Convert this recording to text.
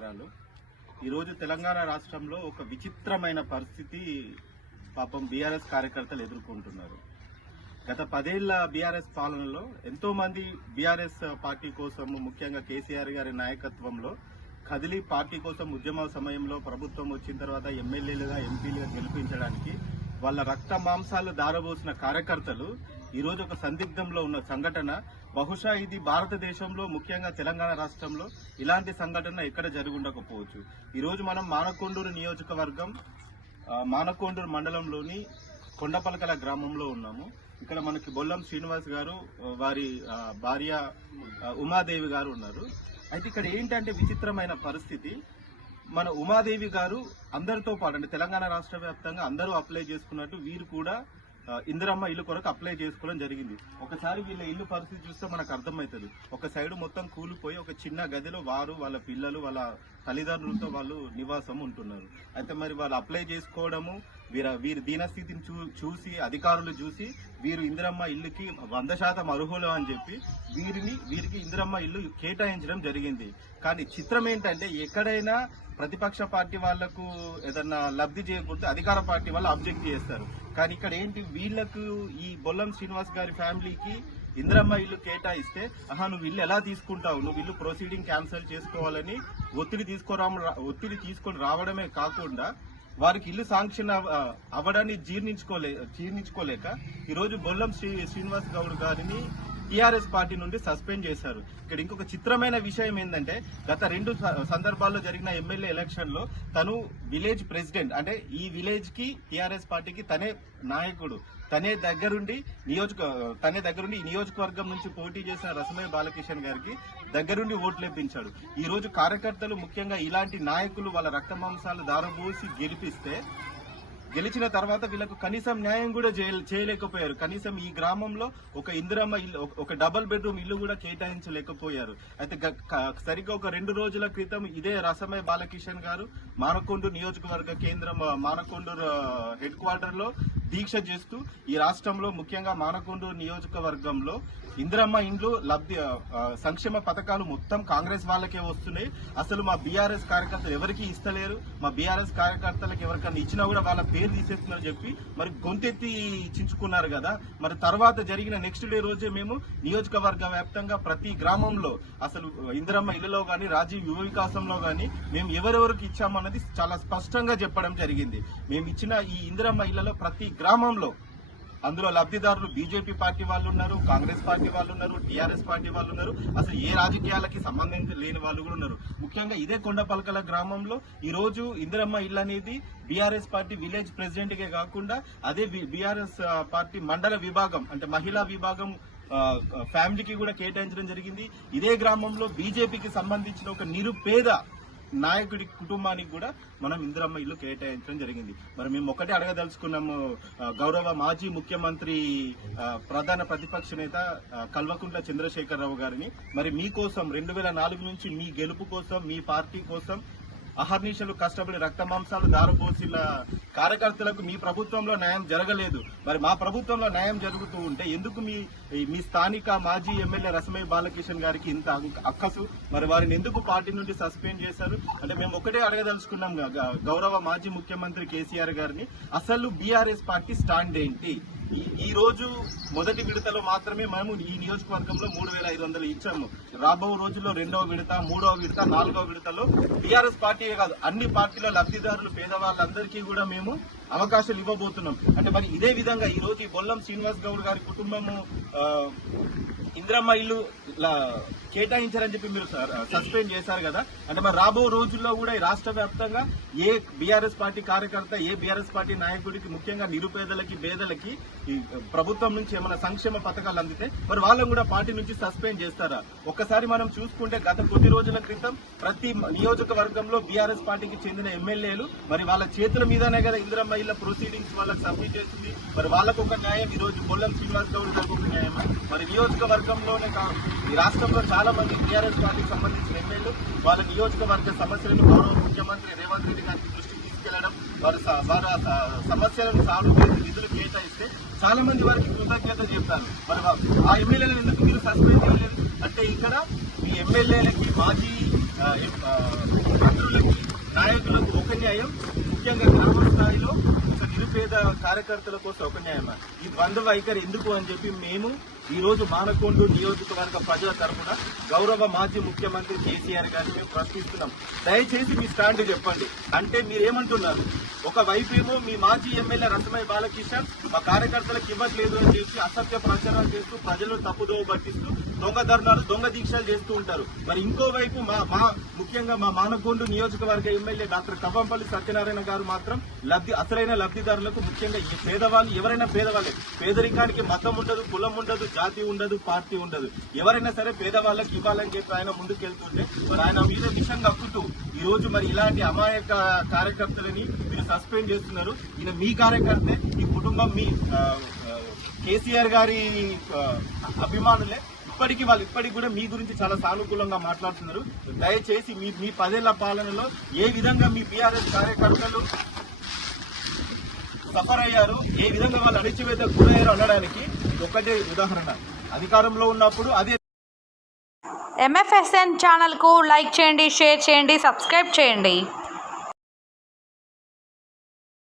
నమస్కారాలు ఈరోజు తెలంగాణ రాష్ట్రంలో ఒక విచిత్రమైన పరిస్థితి పాపం బీఆర్ఎస్ కార్యకర్తలు ఎదుర్కొంటున్నారు. గత పదేళ్ళ బీఆర్ఎస్ పాలనలో ఎంతో మంది బీఆర్ఎస్ పార్టీ కోసం ముఖ్యంగా కేసీఆర్ గారి నాయకత్వంలో కదిలి పార్టీ కోసం ఉద్యమ సమయంలో ప్రభుత్వం వచ్చిన తర్వాత ఎమ్మెల్యేలుగా ఎంపీలుగా గెలిపించడానికి వాళ్ళ రక్త మాంసాలు దారబోసిన కార్యకర్తలు ఈరోజు ఒక సందిగ్ధంలో ఉన్న సంఘటన. బహుశా ఇది భారతదేశంలో ముఖ్యంగా తెలంగాణ రాష్ట్రంలో ఇలాంటి సంఘటన ఎక్కడ జరిగి ఉండకపోవచ్చు మనం మానకొండూరు నియోజకవర్గం మానకొండూరు మండలంలోని కొండపలకల గ్రామంలో ఉన్నాము. ఇక్కడ మనకి బొల్లం శ్రీనివాస్ గారు వారి భార్య ఉమాదేవి గారు ఉన్నారు. అయితే ఇక్కడ ఏంటంటే విచిత్రమైన పరిస్థితి. మన ఉమాదేవి గారు అందరితో పాటు అంటే తెలంగాణ రాష్ట్ర వ్యాప్తంగా అందరూ అప్లై చేసుకున్నట్టు వీరు కూడా ఇందిరమ్మ ఇల్లు కొరకు అప్లై చేసుకోవడం జరిగింది. ఒకసారి వీళ్ళ ఇల్లు పరిస్థితి చూస్తే మనకు అర్థమవుతుంది. ఒక సైడ్ మొత్తం కూలిపోయి ఒక చిన్న గదిలో వారు వాళ్ళ పిల్లలు వాళ్ళ తల్లిదండ్రులతో వాళ్ళు నివాసం ఉంటున్నారు. అయితే మరి వాళ్ళు అప్లై చేసుకోవడము వీర వీరి దీనస్థితిని చూ చూసి అధికారులు చూసి వీరు ఇందిరమ్మ ఇల్లుకి వంద శాతం అర్హులు అని చెప్పి వీరిని వీరికి ఇందిరమ్మ ఇల్లు కేటాయించడం జరిగింది. కానీ చిత్రం ఏంటంటే ఎక్కడైనా ప్రతిపక్ష పార్టీ వాళ్ళకు ఏదన్నా లబ్ధి చేయకూడదు అధికార పార్టీ వాళ్ళు అబ్జెక్ట్ చేస్తారు. కానీ ఇక్కడ ఏంటి వీళ్ళకు ఈ బొల్లం శ్రీనివాస్ గారి ఫ్యామిలీకి ఇందిరమ్మ ఇల్లు కేటాయిస్తే ఆహా నువ్వు ఇల్లు ఎలా తీసుకుంటావు? నువ్వు ఇల్లు ప్రొసీడింగ్ క్యాన్సిల్ చేసుకోవాలని ఒత్తిడి తీసుకురా ఒత్తిడి తీసుకొని రావడమే కాకుండా వారికి ఇల్లు శాంక్షన్ అవ్వడాన్ని జీర్ణించుకోలే జీర్ణించుకోలేక ఈరోజు బొల్లం శ్రీ శ్రీనివాస్ గౌడ్ గారిని టీఆర్ఎస్ పార్టీ నుండి సస్పెండ్ చేశారు. ఇక్కడ ఇంకొక చిత్రమైన విషయం ఏంటంటే గత రెండు స- సందర్భాల్లో జరిగిన ఎమ్మెల్యే ఎలక్షన్లో తను విలేజ్ ప్రెసిడెంట్ అంటే ఈ విలేజ్కి టీఆర్ఎస్ పార్టీకి తనే నాయకుడు. తనే దగ్గరుండి నియోజక తనే దగ్గరుండి ఈ నియోజకవర్గం నుంచి పోటీ చేసిన రసమయ బాలకిషన్ గారికి దగ్గరుండి ఓట్లు ఇప్పించాడు ఈ రోజు కార్యకర్తలు ముఖ్యంగా ఇలాంటి నాయకులు వాళ్ళ రక్త మాంసాలు దారబోసి గెలిపిస్తే గెలిచిన తర్వాత వీళ్ళకు కనీసం న్యాయం కూడా చేయ- చేయలేకపోయారు. కనీసం ఈ గ్రామంలో ఒక ఇందిరమ్మ ఇల్లు ఒక- డబల్ బెడ్రూమ్ ఇల్లు కూడా కేటాయించలేకపోయారు. అయితే సరిగ్గా ఒక రెండు రోజుల క్రితం ఇదే రసమయ బాలకిషన్ గారు మానకొండూరు నియోజకవర్గ కేంద్రం మానకొండూరు హెడ్ క్వార్టర్లో దీక్ష చేస్తూ ఈ రాష్ట్రంలో ముఖ్యంగా మానకొండూరు నియోజకవర్గంలో ఇందిరమ్మ ఇండ్లు లబ్ధి సంక్షేమ పథకాలు మొత్తం కాంగ్రెస్ వాళ్ళకే వస్తున్నాయి. అసలు మా బీఆర్ఎస్ కార్యకర్తలు ఎవరికి ఇస్తలేరు. మా బీఆర్ఎస్ కార్యకర్తలకు ఎవరికైనా ఇచ్చినా కూడా వాళ్ళ పేరు తీసేస్తున్నారని చెప్పి మరి గొంతెత్తి చించుకున్నారు కదా. మరి తర్వాత జరిగిన నెక్స్ట్ డే రోజే మేము నియోజకవర్గ వ్యాప్తంగా ప్రతి గ్రామంలో అసలు ఇందిరమ్మ ఇళ్ళలో కానీ రాజీవ్ యువ వికాసంలో కానీ మేము ఎవరెవరికి ఇచ్చామన్నది చాలా స్పష్టంగా చెప్పడం జరిగింది. మేము ఇచ్చిన ఈ ఇందిరమ్మ ఇళ్ళలో ప్రతి గ్రామంలో అందులో లబ్ధిదారులు బీజేపీ పార్టీ వాళ్ళు ఉన్నారు కాంగ్రెస్ పార్టీ వాళ్ళు ఉన్నారు టీఆర్ఎస్ పార్టీ వాళ్ళు ఉన్నారు. అసలు ఏ రాజకీయాలకి సంబంధం లేని వాళ్ళు కూడా ఉన్నారు. ముఖ్యంగా ఇదే కొండపలకల గ్రామంలో ఈ రోజు ఇందిరమ్మ ఇల్లు అనేది బీఆర్ఎస్ పార్టీ విలేజ్ ప్రెసిడెంట్గా కాకుండా అదే బీఆర్ఎస్ పార్టీ మండల విభాగం అంటే మహిళా విభాగం ఫ్యామిలీకి కూడా కేటాయించడం జరిగింది. ఇదే గ్రామంలో బీజేపీకి సంబంధించిన ఒక నిరుపేద నాయకుడి కుటుంబానికి కూడా మనం ఇందిరమ్మ ఇల్లు కేటాయించడం జరిగింది. మరి మేము ఒకటే అడగదలుచుకున్నాము గౌరవ మాజీ ముఖ్యమంత్రి ప్రధాన ప్రతిపక్ష నేత కల్వకుంట్ల చంద్రశేఖరరావు గారిని. మరి మీకోసం రెండు వేల నాలుగు నుంచి మీ గెలుపు కోసం మీ పార్టీ కోసం అహర్నిశలు కష్టపడి రక్త మాంసాలు దారపోసిన కార్యకర్తలకు మీ ప్రభుత్వంలో న్యాయం జరగలేదు. మరి మా ప్రభుత్వంలో న్యాయం జరుగుతూ ఉంటే ఎందుకు మీ మీ స్థానిక మాజీ ఎమ్మెల్యే రసమయ్య బాలకిషన్ గారికి ఇంత అక్కసు? మరి వారిని ఎందుకు పార్టీ నుండి సస్పెండ్ చేశారు? అంటే మేము ఒకటే అడగదలుచుకున్నాం గౌరవ మాజీ ముఖ్యమంత్రి కేసీఆర్ గారిని. అసలు బీఆర్ఎస్ పార్టీ స్టాండ్ ఏంటి? ఈ- రోజు మొదటి విడతలో మాత్రమే మేము ఈ నియోజకవర్గంలో మూడు వేల ఐదు వందలు ఇచ్చాము. రాబో రోజుల్లో రెండవ విడత మూడవ విడత నాలుగవ విడతలో టీఆర్ఎస్ పార్టీయే కాదు అన్ని పార్టీల లబ్ధిదారులు పేదవాళ్ళందరికీ కూడా మేము అవకాశాలు ఇవ్వబోతున్నాం. అంటే మరి ఇదే విధంగా ఈ రోజు ఈ బొల్లం శ్రీనివాస్ గౌడ్ గారి కుటుంబము ఇంద్రమ్మ ఇల్లు కేటాయించారని చెప్పి మీరు సస్పెండ్ చేశారు కదా. అంటే మరి రాబో రోజుల్లో కూడా ఈ రాష్ట్ర వ్యాప్తంగా ఏ బీఆర్ఎస్ పార్టీ కార్యకర్త ఏ బీఆర్ఎస్ పార్టీ నాయకుడికి ముఖ్యంగా నిరుపేదలకి పేదలకి ఈ ప్రభుత్వం నుంచి ఏమైనా సంక్షేమ పథకాలు అందితే మరి వాళ్ళని కూడా పార్టీ నుంచి సస్పెండ్ చేస్తారా? ఒక్కసారి మనం చూసుకుంటే గత కొద్ది రోజుల క్రితం ప్రతి నియోజకవర్గంలో బీఆర్ఎస్ పార్టీకి చెందిన ఎమ్మెల్యేలు మరి వాళ్ళ చేతుల మీదనే కదా ఇందిరమ్మ ఇళ్ళ ప్రొసీడింగ్స్ వాళ్ళకి సబ్మిట్ చేస్తుంది మరి వాళ్ళకు ఒక న్యాయం. ఈ రోజు బొల్లం శ్రీనివాస్ గౌడ్ గారికి ఒక న్యాయం మరి నియోజకవర్గంలోనే కాదు ఈ రాష్ట్రంలో చాలా మంది టీఆర్ఎస్ పార్టీకి సంబంధించిన ఎమ్మెల్యేలు వాళ్ళ నియోజకవర్గ సమస్యలను గౌరవ ముఖ్యమంత్రి రేవంత్ రెడ్డి గారికి దృష్టికి తీసుకెళ్ళడం వారు స- ఆ సమస్యలను సాల్వ్ చేసి నిధులు కేటాయిస్తే చాలా మంది వారికి కృతజ్ఞతలు చెప్తారు. మరి ఆ ఎమ్మెల్యేలను ఎందుకు మీరు సస్పెండ్ చేయలేదు? అంటే ఇక్కడ మీ ఎమ్మెల్యేలకి మాజీ మంత్రులకి నాయకులకు ఒక న్యాయం ముఖ్యంగా గ్రామ స్థాయిలో ఒక నిరుపేద కార్యకర్తల కోసం ఒక న్యాయమా ఈ ద్వంద్వ వైఖరి ఎందుకు అని చెప్పి మేము ఈ రోజు మానకొండ నియోజకవర్గ ప్రజల తరఫున గౌరవ మాజీ ముఖ్యమంత్రి కేసీఆర్ గారిని మేము ప్రశ్నిస్తున్నాం. దయచేసి మీ స్టాండ్ చెప్పండి. అంటే మీరేమంటున్నారు? ఒక ఏమో మీ మాజీ ఎమ్మెల్యే రసమయ్య బాలకిషన్ మా కార్యకర్తలకు ఇవ్వట్లేదు అని చెప్పి అసత్య ప్రచారాలు చేస్తూ ప్రజలు తప్పుదోవ పట్టిస్తూ దొంగ ధర్నాలు దొంగ దీక్షలు చేస్తూ ఉంటారు. మరి ఇంకోవైపు మా మా ముఖ్యంగా మా మానకొండ నియోజకవర్గ ఎమ్మెల్యే డాక్టర్ కవ్వంపల్లి సత్యనారాయణ గారు మాత్రం లబ్ధి అసలైన లబ్ధిదారులకు ముఖ్యంగా పేదవాళ్ళు ఎవరైనా పేదవాళ్ళే. పేదరికానికి మతం ఉండదు కులం ఉండదు జాతి ఉండదు పార్టీ ఉండదు. ఎవరైనా సరే పేదవాళ్ళకి ఇవ్వాలని చెప్పి ఆయన ముందుకెళ్తుంటే మరి ఆయన మీద విషం కక్కుతూ ఈ రోజు మరి ఇలాంటి అమాయక కార్యకర్తలని మీరు సస్పెండ్ చేస్తున్నారు. ఈయన మీ కార్యకర్తే మీ కుటుంబం మీ కేసీఆర్ గారి అభిమానులే. ఇప్పటికీ వాళ్ళు ఇప్పటికి కూడా మీ గురించి చాలా సానుకూలంగా మాట్లాడుతున్నారు. దయచేసి మీ మీ పదేళ్ళ పాలనలో ఏ విధంగా మీ బీఆర్ఎస్ కార్యకర్తలు సఫర్ అయ్యారు ఏ విధంగా వాళ్ళు అణిచివేత గురయ్యారు అనడానికి ఒకటే ఉదాహరణ. అధికారంలో ఉన్నప్పుడు అదే ఎంఎఫ్ఎస్ఎన్ ఛానల్కు లైక్ చేయండి షేర్ చేయండి సబ్స్క్రైబ్ చేయండి.